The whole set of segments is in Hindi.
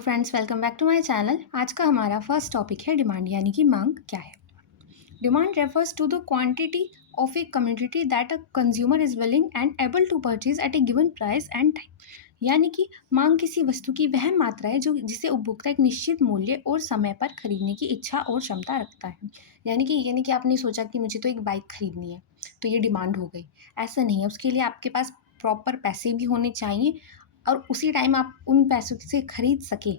Friends, welcome back to my channel. आज का हमारा फर्स्ट टॉपिक है डिमांड, यानी कि मांग क्या है। Demand refers to the quantity of a community that a consumer is willing and able to purchase at a given price and time. यानी कि मांग किसी वस्तु की वह मात्रा है जो जिसे उपभोक्ता एक निश्चित मूल्य और समय पर खरीदने की इच्छा और क्षमता रखता है। यानी कि आपने सोचा कि मुझे तो एक बाइक खरीदनी है, तो ये डिमांड हो गई। ऐसा नहीं है, उसके लिए आपके पास प्रॉपर पैसे भी होने चाहिए और उसी टाइम आप उन पैसों से खरीद सके,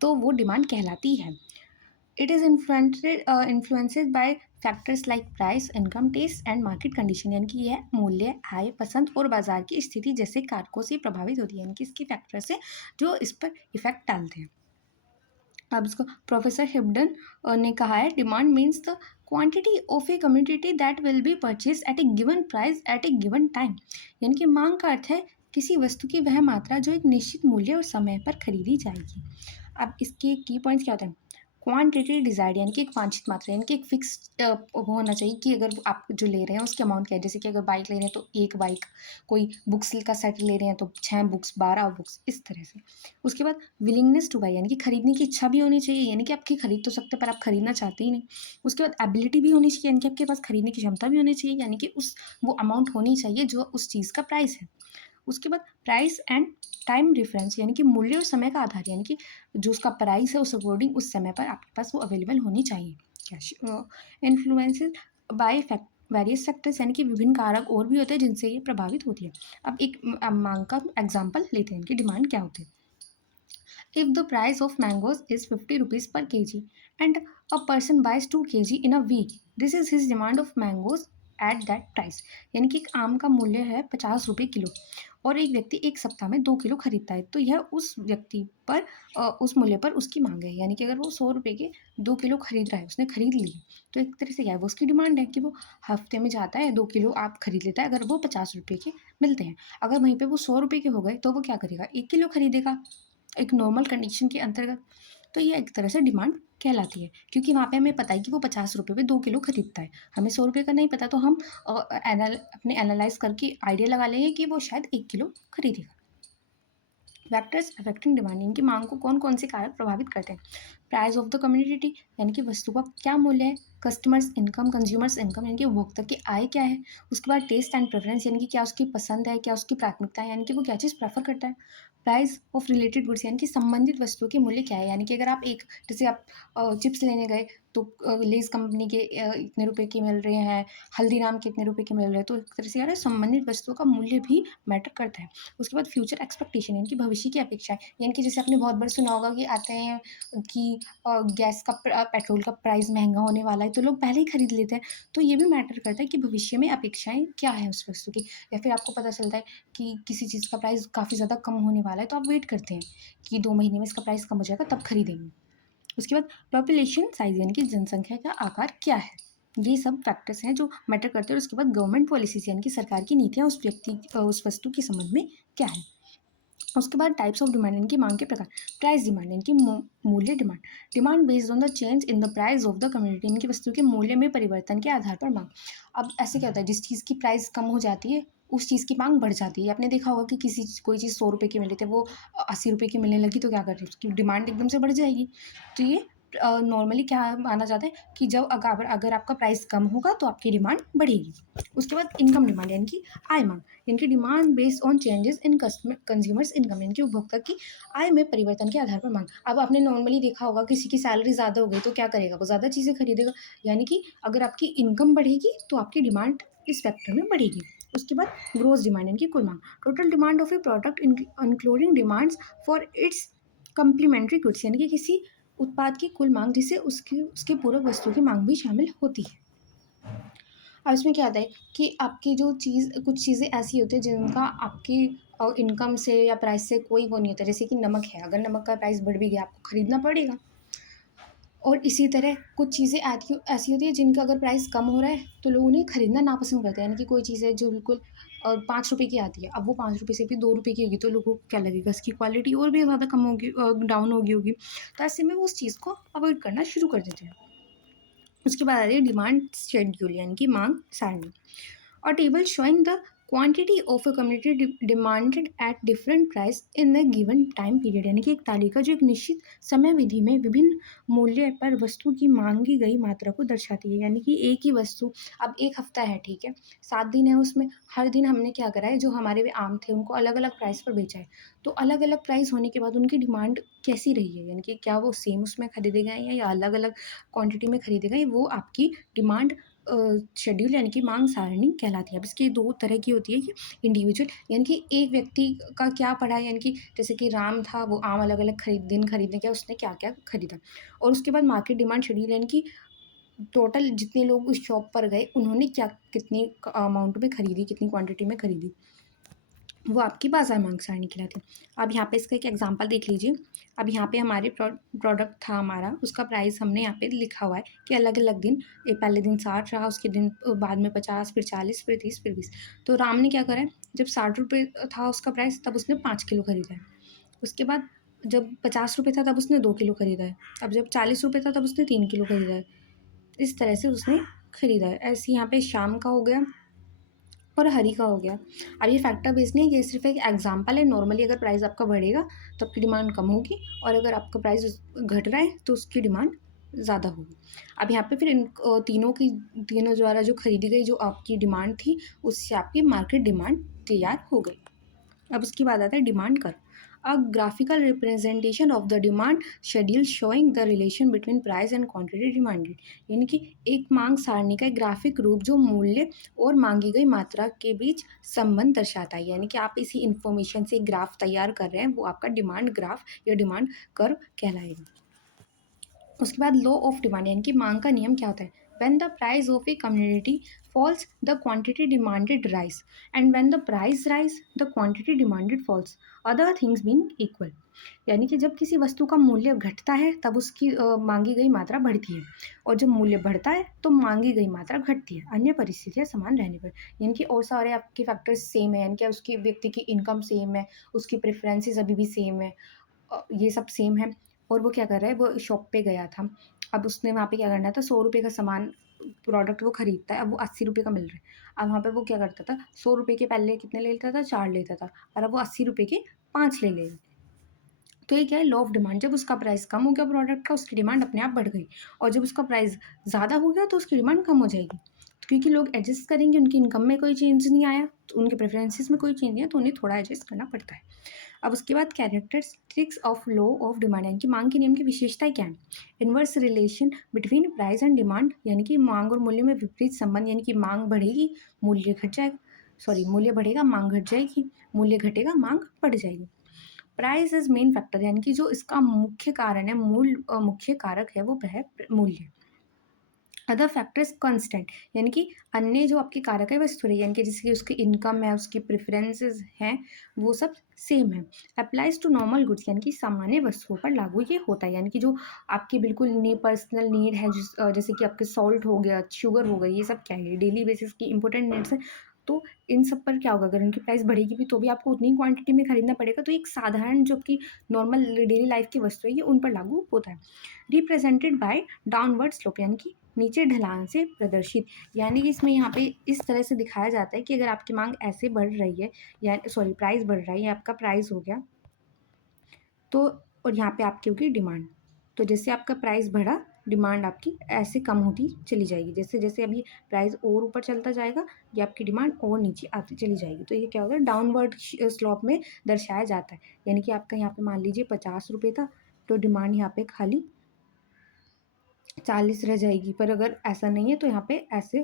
तो वो डिमांड कहलाती है। It is influenced by factors like price, income, taste and market condition. यानी कि यह मूल्य, आय, पसंद और बाजार की स्थिति जैसे कारकों से प्रभावित होती है, यानी कि इसके फैक्टर्स हैं जो इस पर इफेक्ट डालते हैं। अब इसको प्रोफेसर हिब्डन ने कहा है, demand means the quantity of a community that will be purchase at a given price at a given time. यानी कि मांग का अर्थ है किसी वस्तु की वह मात्रा जो एक निश्चित मूल्य और समय पर खरीदी जाएगी। अब इसके की पॉइंट्स क्या होते हैं? क्वांटिटी डिजायर्ड, यानी कि एक वांछित मात्रा, यानी कि एक फिक्स होना चाहिए कि अगर आप जो ले रहे हैं उसके अमाउंट क्या है। जैसे कि अगर बाइक ले रहे हैं तो एक बाइक, कोई बुक्स का सेट ले रहे हैं तो 6 बुक्स, 12 बुक्स, इस तरह से। उसके बाद विलिंगनेस टू बाई, यानी कि खरीदने की इच्छा भी होनी चाहिए, यानी कि आपकी खरीद तो सकते हैं पर आप खरीदना चाहते ही नहीं। उसके बाद एबिलिटी भी होनी चाहिए, यानी कि आपके पास खरीदने की क्षमता भी होनी चाहिए, यानी कि वो अमाउंट होनी चाहिए जो उस चीज़ का प्राइस है। उसके बाद प्राइस एंड टाइम डिफरेंस, यानी कि मूल्य और समय का आधार, यानी कि जो उसका प्राइस है उस अकॉर्डिंग उस समय पर आपके पास वो अवेलेबल होनी चाहिए। Cash influences by various factors, यानी कि विभिन्न कारक और भी होते हैं जिनसे ये प्रभावित होती है। अब एक मांग का एग्जाम्पल लेते हैं कि डिमांड क्या होती है। If the price of mangoes is 50 rupees per kg and a person buys 2 kg in a week, this is his demand of mangoes at that price। यानी कि एक आम का मूल्य है 50 रुपये किलो और एक व्यक्ति एक सप्ताह में 2 किलो खरीदता है, तो यह उस व्यक्ति पर उस मूल्य पर उसकी मांग है। यानी कि अगर वो 100 रुपये के 2 किलो खरीद रहा है, उसने खरीद ली, तो एक तरह से क्या है, वो उसकी डिमांड है कि वो हफ्ते में जाता है 2 किलो आप खरीद लेता है। अगर वो 50 रुपये के मिलते हैं, अगर वहीं पे वो 100 रुपये के हो गए तो वो क्या करेगा, 1 किलो खरीदेगा एक नॉर्मल कंडीशन के अंतर्गत। तो ये एक तरह से डिमांड कहलाती है, क्योंकि वहाँ पे हमें पता है कि वो 50 रुपये में 2 किलो खरीदता है। हमें 100 रुपये का नहीं पता, तो हम अपने एनालाइज करके आइडिया लगा लेंगे कि वो शायद 1 किलो खरीदेगा। फैक्टर्स अफेक्टिंग डिमांड, इनकी मांग को कौन कौन से कारक प्रभावित करते हैं? प्राइस ऑफ द कम्युनिटी, यानी कि वस्तु का क्या मूल्य है। कस्टमर्स इनकम, कंज्यूमर्स इनकम, यानी कि उपभोक्ता की आय क्या है। उसके बाद टेस्ट एंड प्रेफरेंस, यानी कि क्या उसकी पसंद है, क्या उसकी प्राथमिकता है, यानी कि वो क्या चीज़ प्रेफर करता है। प्राइस ऑफ रिलेटेड गुड्स, यानी कि संबंधित वस्तुओं के मूल्य क्या है। यानी कि अगर आप एक, जैसे आप चिप्स लेने गए तो लेस कंपनी के इतने रुपए के मिल रहे हैं, हल्दीराम के इतने रुपए के मिल रहे हैं, तो एक तरह से यार संबंधित वस्तुओं का मूल्य भी मैटर करता है। उसके बाद फ्यूचर एक्सपेक्टेशन, यानी कि भविष्य की अपेक्षाएं, यानी कि जैसे आपने बहुत बार सुना होगा कि आते हैं कि गैस का पेट्रोल का प्राइस महंगा होने वाला है, तो लोग पहले ही खरीद लेते हैं। तो ये भी मैटर करता है कि भविष्य में अपेक्षाएं क्या है उस वस्तु की। या फिर आपको पता चलता है कि किसी चीज़ का प्राइस काफ़ी ज़्यादा कम होने वाला है, तो आप वेट करते हैं कि 2 महीने में इसका प्राइस कम हो जाएगा तब खरीदेंगे। उसके बाद पॉपुलेशन साइज, यानी कि जनसंख्या का आकार क्या है। ये सब फैक्टर्स हैं जो मैटर करते हैं। और उसके बाद गवर्नमेंट पॉलिसीज, यानी कि सरकार की नीतियाँ उस वस्तु के संबंध में क्या है। उसके बाद टाइप्स ऑफ डिमांड, इनकी मांग के प्रकार। प्राइस डिमांड, इनकी मूल्य demand, demand based on the change in the price of the community, इनकी वस्तु के मूल्य में परिवर्तन के आधार पर मांग। अब ऐसे क्या होता है, जिस चीज़ की प्राइस कम हो जाती है उस चीज़ की मांग बढ़ जाती है। आपने देखा होगा कि कोई चीज़ 100 रुपये की मिली थी, वो 80 रुपये की मिलने लगी, तो क्या कर रही है, उसकी डिमांड एकदम से बढ़ जाएगी। तो ये नॉर्मली क्या माना जाता है कि जब अगर आपका प्राइस कम होगा तो आपकी डिमांड बढ़ेगी। उसके बाद इनकम डिमांड, यानी कि आय मांग, इनकी demand based on changes in consumers income, यानी कि उपभोक्ता की आय में परिवर्तन के आधार पर मांग। अब आपने नॉर्मली देखा होगा किसी की सैलरी ज़्यादा हो गई तो क्या करेगा, वो ज़्यादा चीज़ें खरीदेगा। यानी कि अगर आपकी इनकम बढ़ेगी तो आपकी डिमांड इस फैक्टर में बढ़ेगी। उसके बाद ग्रोस डिमांड, यानी कि कुल मांग, total demand of a product including demands for its complementary goods, यानी कि किसी उत्पाद की कुल मांग जिसे उसके उसके पूरक वस्तु की मांग भी शामिल होती है। अब इसमें क्या आता है कि आपकी जो कुछ चीज़ें ऐसी होती है जिनका आपकी इनकम से या प्राइस से कोई वो नहीं होता। जैसे कि नमक है, अगर नमक का प्राइस बढ़ भी गया आपको खरीदना पड़ेगा। और इसी तरह कुछ चीज़ें ऐसी होती है जिनका अगर प्राइस कम हो रहा है तो लोग उन्हें खरीदना नापसंद करते हैं। यानी कि कोई चीज़ है जो बिल्कुल 5 रुपये की आती है, अब वो 5 रुपये से भी 2 रुपये की होगी तो लोगों को क्या लगेगा, इसकी क्वालिटी और भी ज़्यादा कम होगी, डाउन होगी। तो ऐसे में वो उस चीज़ को अवॉइड करना शुरू कर देते हैं। उसके बाद आ रही है डिमांड शेड्यूल, यानी कि मांग सारणी। और table showing the quantity of a community demanded at different price in the given time period, यानी कि एक तालिका जो एक निश्चित समय विधि में विभिन्न मूल्य पर वस्तु की मांगी गई मात्रा को दर्शाती है। यानी कि एक ही वस्तु, अब एक हफ्ता है, ठीक है, 7 दिन है, उसमें हर दिन हमने क्या करा है, जो हमारे भी आम थे उनको अलग अलग प्राइस पर बेचा है। तो अलग अलग प्राइस होने के बाद उनकी डिमांड कैसी रही है, यानी कि क्या वो सेम उसमें खरीदे गए हैं या अलग अलग क्वांटिटी में खरीदे गए, वो आपकी डिमांड शेड्यूल यानी कि मांग सारणी कहलाती है। अब इसकी 2 तरह की होती है कि इंडिविजुअल, यानी कि एक व्यक्ति का क्या पड़ा है, यानी कि जैसे कि राम था, वो आम अलग-अलग दिन खरीदने गया, उसने क्या-क्या खरीदा। और उसके बाद मार्केट डिमांड शेड्यूल, यानी कि टोटल जितने लोग उस शॉप पर गए, उन्होंने क्या कितनी अमाउंट में खरीदी, कितनी क्वांटिटी में खरीदी, वो आपकी बाजार मांग सारणी कहलाती है। अब यहाँ पे इसका एक एग्जांपल देख लीजिए। अब यहाँ पे हमारे प्रोडक्ट था हमारा, उसका प्राइस हमने यहाँ पे लिखा हुआ है कि अलग अलग दिन, पहले दिन 60 रहा, उसके दिन बाद में 50, फिर 40, फिर 30, फिर 20। तो राम ने क्या करा है, जब 60 रुपये था उसका प्राइस, तब उसने 5 किलो खरीदा है। उसके बाद जब 50 रुपये था, तब उसने 2 किलो खरीदा है। अब जब 40 रुपये था, तब उसने 3 किलो खरीदा है। इस तरह से उसने खरीदा है। ऐसे यहाँ पे शाम का हो गया और हरी का हो गया। अब ये फैक्टर बेस नहीं है, ये सिर्फ एक एग्जांपल है। नॉर्मली अगर प्राइस आपका बढ़ेगा तो आपकी डिमांड कम होगी, और अगर आपका प्राइस घट रहा है तो उसकी डिमांड ज़्यादा होगी। अब यहाँ पे फिर इन तीनों द्वारा जो खरीदी गई जो आपकी डिमांड थी, उससे आपकी मार्केट डिमांड तैयार हो गई। अब उसके बाद आता है demand curve, a graphical representation of the demand schedule showing the relation between price and quantity demanded, यानी कि एक मांग सारणी का एक ग्राफिक रूप जो मूल्य और मांगी गई मात्रा के बीच संबंध दर्शाता है। यानी कि आप इसी इंफॉर्मेशन से एक ग्राफ तैयार कर रहे हैं, वो आपका डिमांड ग्राफ या डिमांड कर्व कहलाएगा। उसके बाद लॉ ऑफ डिमांड, यानी कि मांग का नियम क्या होता है, when the price of a community falls the quantity demanded rise, and when the price rise the quantity demanded falls, other things being equal. यानी कि जब किसी वस्तु का मूल्य घटता है तब उसकी मांगी गई मात्रा बढ़ती है, और जब मूल्य बढ़ता है तो मांगी गई मात्रा घटती है, अन्य परिस्थितियां समान रहने पर। यानी कि और सारे आपके फैक्टर्स सेम है, यानी कि उसकी व्यक्ति की इनकम सेम है, उसकी प्रेफरेंसेस अभी भी सेम है, ये सब सेम है, और वो क्या कर रहा है, वो शॉप पे गया था। अब उसने वहाँ पे क्या करना था, 100 रुपये का सामान प्रोडक्ट वो खरीदता है, अब वो 80 रुपये का मिल रहा है। अब वहाँ पे वो क्या करता था, 100 रुपये के पहले कितने ले लेता था, 4 लेता था, और अब वो 80 रुपये के 5 ले ले। तो ये क्या है, लॉ ऑफ डिमांड। जब उसका प्राइस कम हो गया प्रोडक्ट का, उसकी डिमांड अपने आप बढ़ गई, और जब उसका प्राइस ज़्यादा हो गया तो उसकी डिमांड कम हो जाएगी। तो क्योंकि लोग एडजस्ट करेंगे, उनकी इनकम में कोई चेंज नहीं आया, तो उनके प्रेफरेंसेस में कोई चेंज नहीं है, तो उन्हें थोड़ा एडजस्ट करना पड़ता है। अब उसके बाद characteristics of law of demand, यानी कि मांग के नियम की विशेषताएं क्या है। Inverse relation between price and demand, यानी कि मांग और मूल्य में विपरीत संबंध, यानी कि मांग बढ़ेगी, मूल्य घट जाएगा, सॉरी, मूल्य बढ़ेगा, मांग घट जाएगी, मूल्य घटेगा, मांग बढ़ जाएगी। प्राइस इज मेन फैक्टर, यानी कि जो इसका मुख्य कारण है, मुख्य कारक है, वो है मूल्य। अदर फैक्टर्स कांस्टेंट, यानी कि अन्य जो आपके कारक है वह स्थिर है, यानी कि जैसे कि उसकी इनकम है, उसकी प्रेफरेंसेस हैं, वो सब सेम है। अप्लाइज टू नॉर्मल गुड्स, यानी कि सामान्य वस्तुओं पर लागू ये होता है, यानी कि जो आपकी बिल्कुल पर्सनल नीड है, जैसे कि आपके सॉल्ट हो गया, शुगर हो गई, ये सब क्या है, डेली बेसिस की इंपॉर्टेंट नीड्स है। तो इन सब पर क्या होगा, अगर उनकी प्राइस बढ़ेगी भी तो भी आपको उतनी क्वांटिटी में खरीदना पड़ेगा। तो एक साधारण जो आपकी नॉर्मल डेली लाइफ की वस्तु है, ये उन पर लागू होता है। रिप्रेजेंटेड बाय डाउनवर्ड स्लोप, यानी कि नीचे ढलान से प्रदर्शित, यानी कि इसमें यहाँ पे इस तरह से दिखाया जाता है कि अगर आपकी मांग ऐसे बढ़ रही है, या सॉरी प्राइस बढ़ रहा है, या आपका प्राइस हो गया तो, और यहाँ पे आपकी होगी डिमांड, तो जैसे आपका प्राइस बढ़ा, डिमांड आपकी ऐसे कम होती चली जाएगी। जैसे जैसे अभी प्राइस और ऊपर चलता जाएगा, ये आपकी डिमांड और नीचे आती चली जाएगी। तो ये क्या होगा, डाउनवर्ड स्लोप में दर्शाया जाता है। यानी कि आपका यहाँ पे मान लीजिए 50 रुपये था, तो डिमांड यहाँ पे खाली 40 रह जाएगी। पर अगर ऐसा नहीं है तो यहाँ पे ऐसे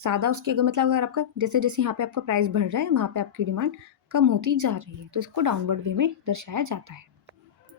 ज़्यादा उसकी, अगर मतलब अगर आपका जैसे जैसे यहाँ पे आपका प्राइस बढ़ रहा है, वहाँ पे आपकी डिमांड कम होती जा रही है, तो इसको डाउनवर्ड वे में दर्शाया जाता है।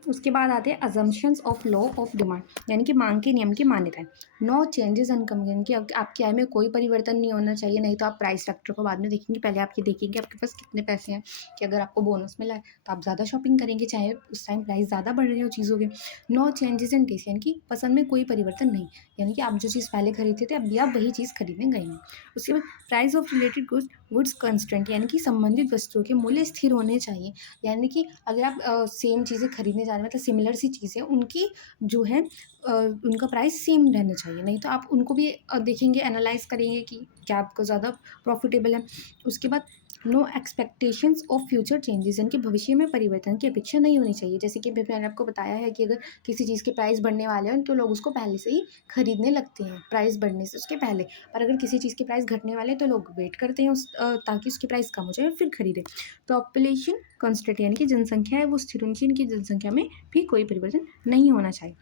उसके बाद आते हैं assumptions of law of demand, यानी कि मांग के नियम की मान्यताएं। नो चेंजेस इन कम, यानी कि आपकी आय में कोई परिवर्तन नहीं होना चाहिए, नहीं तो आप प्राइस फैक्टर को बाद में देखेंगे, पहले आप ये देखेंगे आपके पास कितने पैसे हैं, कि अगर आपको बोनस मिला है तो आप ज़्यादा शॉपिंग करेंगे, चाहे उस टाइम प्राइस ज़्यादा बढ़ रहे हो चीज़ों के। नो चेंजेस इन टेस्ट, यानी कि पसंद में कोई परिवर्तन नहीं, यानी कि आप जो चीज़ पहले खरीदते थे अभी आप वही चीज़ खरीदने गए हैं। उसके बाद price of related goods constant, यानी कि संबंधित वस्तुओं के मूल्य स्थिर होने चाहिए। यानी कि अगर आप सेम चीज़ें खरीदने जा रहे हैं, मतलब सिमिलर सी चीज़ें उनकी जो है उनका प्राइस सेम रहना चाहिए। नहीं तो आप उनको भी देखेंगे, एनालाइज़ करेंगे कि क्या आपको ज़्यादा प्रॉफ़िटेबल है। उसके बाद no expectations of future changes, यानी कि भविष्य में परिवर्तन की अपेक्षा नहीं होनी चाहिए। जैसे कि अभी मैंने आपको बताया है कि अगर किसी चीज़ के प्राइस बढ़ने वाले हैं तो लोग उसको पहले से ही खरीदने लगते हैं, प्राइस बढ़ने से उसके पहले। और अगर किसी चीज़ के प्राइस घटने वाले हैं तो लोग वेट करते हैं ताकि उसकी प्राइस कम हो जाए और फिर खरीदें। पॉपुलेशन कांस्टेंट, यानी कि जनसंख्या है वो स्थिर होनी चाहिए, इनकी जनसंख्या में भी कोई परिवर्तन नहीं होना चाहिए।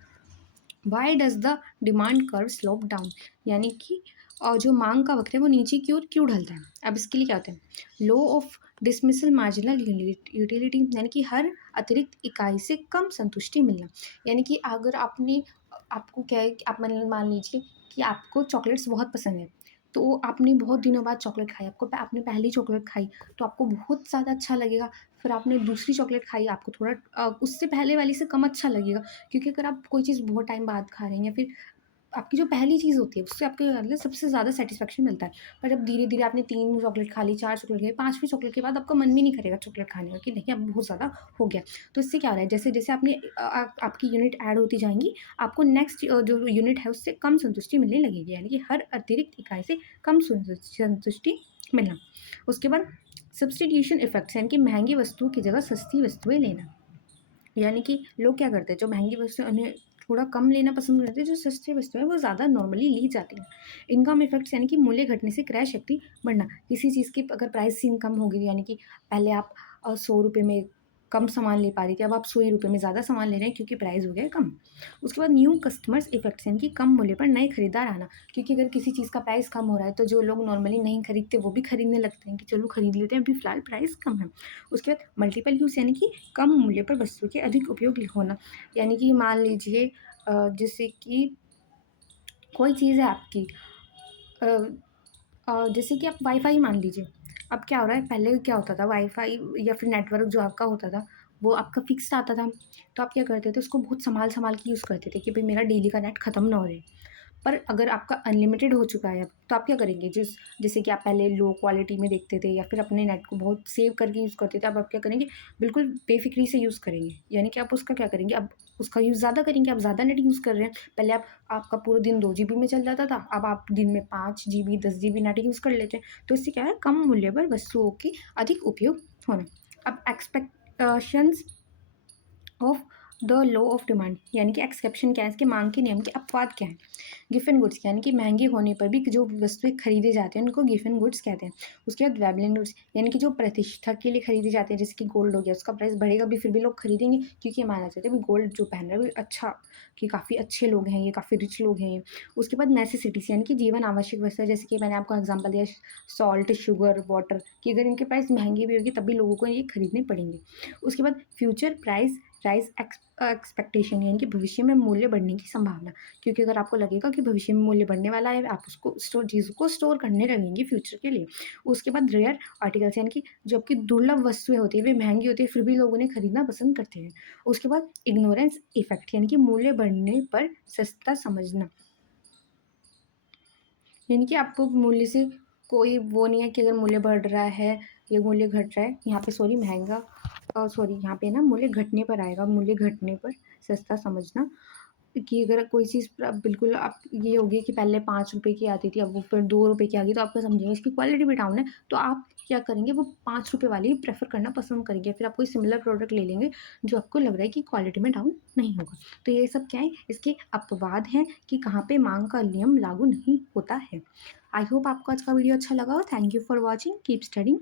Why does the demand curve slope down, यानी कि जो मांग का वक्र है वो नीचे की ओर क्यों ढलता है। अब इसके लिए क्या होता है, लो ऑफ डिसमिसल मार्जिनल यूटिलिटी, यानी कि हर अतिरिक्त इकाई से कम संतुष्टि मिलना। यानी कि अगर आपको क्या है कि आप मान लीजिए कि आपको चॉकलेट्स बहुत पसंद है, तो आपने बहुत दिनों बाद चॉकलेट खाई, आपने पहली चॉकलेट खाई तो आपको बहुत ज़्यादा अच्छा लगेगा। फिर आपने दूसरी चॉकलेट खाई, आपको थोड़ा उससे पहले वाली से कम अच्छा लगेगा। क्योंकि अगर आप कोई चीज़ बहुत टाइम बाद खा रहे हैं या फिर आपकी जो पहली चीज़ होती है उससे आपको मतलब सबसे ज़्यादा सेटिस्फेक्शन मिलता है। पर जब धीरे-धीरे आपने 3 चॉकलेट खा ली, 4 चॉकलेट खाई, 5वीं चॉकलेट के बाद आपका मन भी नहीं करेगा चॉकलेट खाने का कि नहीं अब बहुत ज़्यादा हो गया। तो इससे क्या हो रहा है, जैसे-जैसे आपकी यूनिट ऐड होती जाएँगी, आपको नेक्स्ट जो यूनिट है उससे कम संतुष्टि मिलने लगेगी, यानी कि हर अतिरिक्त इकाई से कम संतुष्टि मिलना। उसके बाद सब्स्टिट्यूशन इफ़ेक्ट्स, यानी कि महँगी वस्तुओं की जगह सस्ती वस्तुएँ लेना। यानी कि लोग क्या करते हैं, जो महँगी वस्तुएँ उन्हें थोड़ा कम लेना पसंद करते हैं, जो सस्ती वस्तुएँ हैं वो ज़्यादा नॉर्मली ली जाती हैं। इनकम इफ़ेक्ट्स, यानी कि मूल्य घटने से क्रय शक्ति बढ़ना। किसी चीज़ की अगर प्राइसिंग कम होगी, यानी कि पहले आप ₹100 में कम सामान ले पा रही थी, अब आप ₹100 में ज़्यादा सामान ले रहे हैं क्योंकि प्राइस हो गया है कम। उसके बाद न्यू कस्टमर्स इफ़ेक्ट्स, यानी कि कम मूल्य पर नए खरीदार आना। क्योंकि अगर किसी चीज़ का प्राइस कम हो रहा है तो जो लोग नॉर्मली नहीं खरीदते वो भी खरीदने लगते हैं कि चलो खरीद लेते हैं, अभी फ़िलहाल प्राइस कम है। उसके बाद मल्टीपल यूज़, यानी कि कम मूल्य पर वस्तु के अधिक उपयोग होना। यानी कि मान लीजिए जैसे कि कोई चीज़ है आपकी, अ जैसे कि आप वाईफ़ाई मान लीजिए। अब क्या हो रहा है, पहले क्या होता था, वाईफ़ाई या फिर नेटवर्क जो आपका होता था, वो आपका फ़िक्स्ड आता था। तो आप क्या करते थे, उसको बहुत सँभाल-सँभाल के यूज़ करते थे कि भई मेरा डेली का नेट खत्म ना हो जाए। पर अगर आपका अनलिमिटेड हो चुका है अब, तो आप क्या करेंगे, जैसे कि आप पहले लो क्वालिटी में देखते थे या फिर अपने नेट को बहुत सेव करके यूज़ करते थे, अब आप क्या करेंगे, बिल्कुल बेफ़िक्री से यूज़ करेंगे। यानी कि आप उसका क्या करेंगे, अब उसका यूज़ ज़्यादा करेंगे, आप ज़्यादा नेट यूज़ कर रहे हैं। पहले आपका पूरा दिन 2 जीबी में चल जाता था, अब आप दिन में 5 जीबी, 10 जीबी नेट यूज़ कर लेते हैं। तो इससे क्या है, कम मूल्य पर वस्तुओं की अधिक उपयोग होना। अब expectations of the law of demand, यानी कि एक्सेप्शन क्या है, इसके मांग के नियम के अपवाद क्या है। गिफन गुड्स, यानी कि महंगे होने पर भी जो वस्तुएं खरीदे जाते हैं उनको गिफन गुड्स कहते हैं। उसके बाद वेबलिन गुड्स, यानी कि जो प्रतिष्ठा के लिए खरीदे जाते हैं, जैसे कि गोल्ड हो गया, उसका प्राइस बढ़ेगा भी फिर भी लोग खरीदेंगे क्योंकि ये माना जाता है भी गोल्ड जो पहन रहा है वो अच्छा, कि काफ़ी अच्छे लोग हैं ये, काफ़ी रिच लोग हैं ये। उसके बाद नेसेसिटीज, यानी कि जीवन आवश्यक वस्तु, जैसे कि मैंने आपको एग्जाम्पल दिया सॉल्ट, शुगर, वाटर, कि अगर इनके प्राइस महंगे भी होगी तब भी लोगों को ये खरीदने पड़ेंगे। उसके बाद फ्यूचर प्राइस राइज एक्सपेक्टेशन, यानी कि भविष्य में मूल्य बढ़ने की संभावना। क्योंकि अगर आपको लगेगा कि भविष्य में मूल्य बढ़ने वाला है, आप उसको चीज़ों को स्टोर करने लगेंगे फ्यूचर के लिए। उसके बाद रेयर आर्टिकल्स, यानी कि जो आपकी दुर्लभ वस्तुएं होती है वे महंगी होती है फिर भी लोग उन्हें खरीदना पसंद करते हैं। उसके बाद इग्नोरेंस इफेक्ट, यानी कि मूल्य बढ़ने पर सस्ता समझना। यानी कि आपको मूल्य से कोई वो नहीं है कि अगर मूल्य बढ़ रहा है या मूल्य घट रहा है, यहाँ पे सॉरी महंगा, सॉरी यहाँ पे ना मूल्य घटने पर आएगा, मूल्य घटने पर सस्ता समझना। कि अगर कोई चीज़ बिल्कुल आप ये होगी कि पहले ₹5 की आती थी, अब वो फिर ₹2 की आ गई, तो आप क्या समझेंगे इसकी क्वालिटी भी डाउन है, तो आप क्या करेंगे, वो ₹5 वाली ही प्रेफ़र करना पसंद करेंगे। फिर आप कोई सिमिलर प्रोडक्ट ले लेंगे जो आपको लग रहा है कि क्वालिटी में डाउन नहीं होगा। तो ये सब क्या है, इसके अपवाद हैं कि कहाँ पे माँग का नियम लागू नहीं होता है। आई होप आपको आज का वीडियो अच्छा लगा हो। Thank you for watching, keep studying.